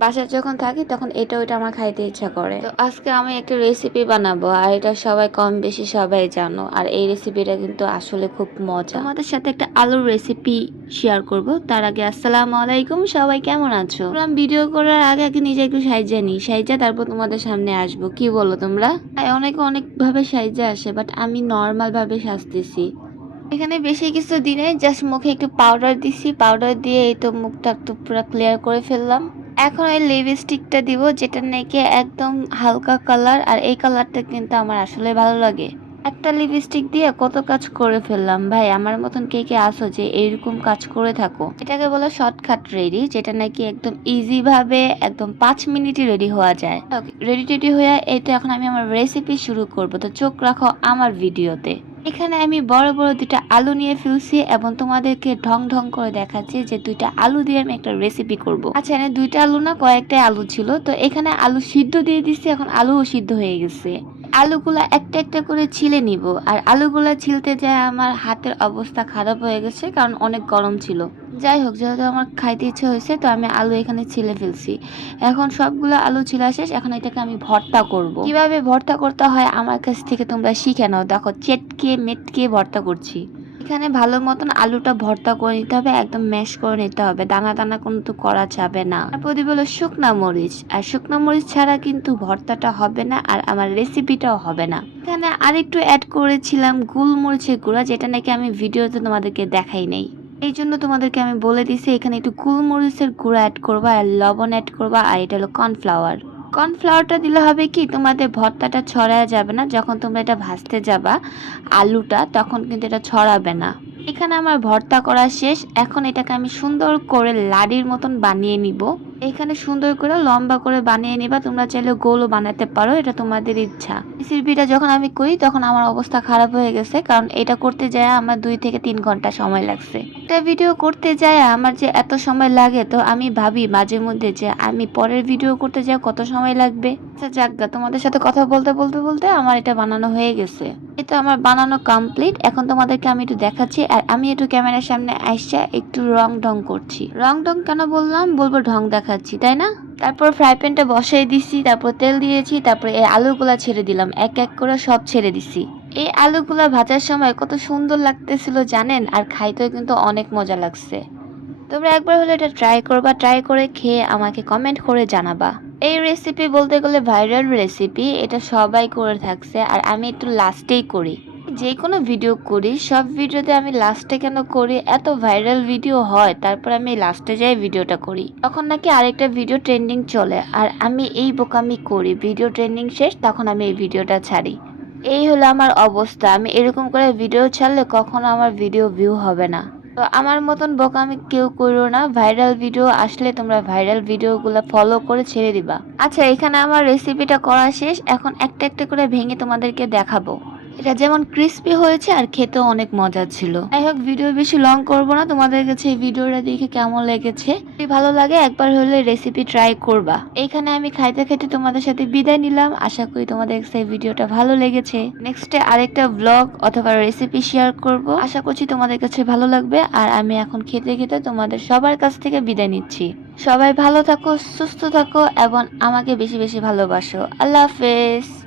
বাসায় যখন থাকি তখন এটা ওইটা আমার খাইতে ইচ্ছা করে। তো আজকে আমি একটা রেসিপি বানাবো, আর এটা সবাই কম বেশি সবাই জানো। আর এই রেসিপিটা কিন্তু আসলে খুব মজা। তোমাদের সাথে একটা আলুর রেসিপি শেয়ার করব। তার আগে আসসালামু আলাইকুম, সবাই কেমন আছো? আমি ভিডিও করার আগে আগে নিজে একটু সাইজা নিই, সাইজা তারপর তোমাদের সামনে আসবো। কি বলো তোমরা? অনেকে অনেক ভাবে সাইজা আসে, বাট আমি নর্মাল ভাবে সাজতেছি। এখানে বেশি কিছু দিই নাই, জাস্ট মুখে একটু পাউডার দিছি, পাউডার দিয়ে এই তো মুখটা একটু পুরো ক্লিয়ার করে ফেললাম। এখন এই লিপস্টিকটা দিব, যেটা নাকি একদম হালকা কালার, আর এই কালারটা কিন্তু আমার আসলে ভালো লাগে। একটা লিপস্টিক দিয়ে কত কাজ করে ফেললাম ভাই। আমার মতন কে কে আসো যে এইরকম কাজ করে থাকো? এটাকে বলে শর্টকাট রেডি, যেটা নাকি একদম ইজি ভাবে একদম 5 মিনিটে রেডি হওয়া যায়। রেডি টেডি হয়ে এই তো এখন আমি আমার রেসিপি শুরু করব। তো চোখ রাখো আমার ভিডিওতে। এখানে আমি বড় বড় দুইটা আলু নিয়ে ফেলছি এবং তোমাদেরকে ঢং ঢং করে দেখাচ্ছি যে দুইটা আলু দিয়ে আমি একটা রেসিপি করব। আচ্ছা, এখানে দুইটা আলু না, কয়েকটা আলু ছিল। তো এখানে আলু সিদ্ধ দিয়ে দিচ্ছি, এখন আলুও সিদ্ধ হয়ে গেছে। আলুগুলা একটা একটা করে ছিলে নিব, আর আলুগুলা ছিলতে যায় আমার হাতের অবস্থা খারাপ হয়ে গেছে, কারণ অনেক গরম ছিল। যাই হোক, যেহেতু আমার খাইতে ইচ্ছে হয়েছে তো আমি আলু এখানে ছিলে ফেলছি। এখন সবগুলো আলু ছিলা শেষ, এখন এটাকে আমি ভর্তা করব। কিভাবে ভর্তা করতে হয় আমার কাছ থেকে তোমরা শিখে নাও। দেখো, চেটকে মেটকে ভর্তা করছি। এখানে ভালো মতন আলুটা ভর্তা করে নিতে হবে, একদম ম্যাশ করে নিতে হবে, দানা দানা কিন্তু করা যাবে না। তারপর দিব হলো শুকনা মরিচ, আর শুকনা মরিচ ছাড়া কিন্তু ভর্তাটা হবে না, আর আমার রেসিপিটাও হবে না। এখানে আরেকটু অ্যাড করেছিলাম গোলমরিচের গুঁড়া, যেটা নাকি আমি ভিডিওতে তোমাদেরকে দেখাই নাই। এই জন্য তোমাদেরকে আমি বলে দিছি এখানে একটু গোলমরিচের গুঁড়া অ্যাড করবা, আর লবণ অ্যাড করবা, আর এটা হলো কর্নফ্লাওয়ার। কর্নফ্লাওয়ারটা দিলে হবে কি, তোমাদের ভর্তাটা ছড়ায় যাবে না। যখন তোমরা এটা ভাজতে যাবা আলুটা, তখন কিন্তু এটা ছড়াবে না। এখানে আমার ভর্তা করা শেষ। এখন এটাকে আমি সুন্দর করে লাডির মতন বানিয়ে নিব। এখানে সুন্দর করে লম্বা করে বানিয়ে নিবা, তোমরা চাইলে গোলও বানাতে পারো, এটা তোমাদের ইচ্ছা। রেসিপিটা যখন আমি করি তখন আমার অবস্থা খারাপ হয়ে গেছে, কারণ এটা করতে যায় আমার 2 থেকে 3 ঘন্টা সময় লাগছে। একটা ভিডিও করতে যায় আমার যে এত সময় লাগে, তো আমি ভাবি মাঝে মধ্যে যে আমি পরের ভিডিও করতে যাই কত সময় লাগবে। আচ্ছা যাজ্ঞা, তোমাদের সাথে কথা বলতে বলতে বলতে আমার এটা বানানো হয়ে গেছে। এটা আমার বানানো কমপ্লিট। এখন তোমাদেরকে আমি একটু দেখাচ্ছি, আর আমি একটু ক্যামেরার সামনে আইসা একটু রং ঢং করছি। রং ঢং কেন বললাম, বলবো ঢং দেখাচ্ছি, তাই না? তারপর ফ্রাই প্যানটা বসাই দিছি, তারপর তেল দিয়েছি, তারপর এই আলুগুলা ছেড়ে দিলাম, এক এক করে সব ছেড়ে দিছি। এই আলুগুলা ভাজার সময় কত সুন্দর লাগতেছিল জানেন, আর খাইতেও কিন্তু অনেক মজা লাগছে। তোমরা একবার হলে এটা ট্রাই করবা, ট্রাই করে খেয়ে আমাকে কমেন্ট করে জানাবা। এই রেসিপি বলতে গেলে ভাইরাল রেসিপি, এটা সবাই করে থাকছে, আর আমি একটু লাস্টেই করি। যে কোনো ভিডিও করি, সব ভিডিওতে আমি লাস্টে কেন করি, এত ভাইরাল ভিডিও হয় তারপর আমি লাস্টে যাই ভিডিওটা করি, তখন নাকি আরেকটা ভিডিও ট্রেন্ডিং চলে, আর আমি এই বোকামি করি। ভিডিও ট্রেন্ডিং শেষ তখন আমি এই ভিডিওটা ছাড়ি। এই হলো আমার অবস্থা। আমি এরকম করে ভিডিও ছাড়লে কখনো আমার ভিডিও ভিউ হবে না। তো আমার মতন বোকামি কেউ করো না। ভাইরাল ভিডিও আসলে তোমরা ভাইরাল ভিডিওগুলো ফলো করে ছেড়ে দিবা। আচ্ছা, এখানে আমার রেসিপিটা করা শেষ। এখন একটা একটা করে ভেঙে তোমাদেরকে দেখাবো। এটা যেমন ক্রিস্পি হয়েছে আর খেতেও অনেক মজা ছিল। যাই হোক, ভিডিও বেশি লং করবো না। তোমাদের কাছে এই ভিডিওটা দেখে কেমন লেগেছে, যদি ভালো লাগে একবার হলে রেসিপি ট্রাই করবা। এইখানে আমি খাইতে খাইতে তোমাদের সাথে বিদায় নিলাম। আশা করি তোমাদের কাছে এই ভিডিওটা ভালো লেগেছে। নেক্সটে আরেকটা ব্লগ অথবা রেসিপি শেয়ার করব, আশা করছি তোমাদের কাছে ভালো লাগবে। আর আমি এখন খেতে খেতে তোমাদের সবার কাছ থেকে বিদায় নিচ্ছি। সবাই ভালো থাকো, সুস্থ থাকো এবং আমাকে বেশি বেশি ভালোবাসো। আল্লাহ হাফেজ।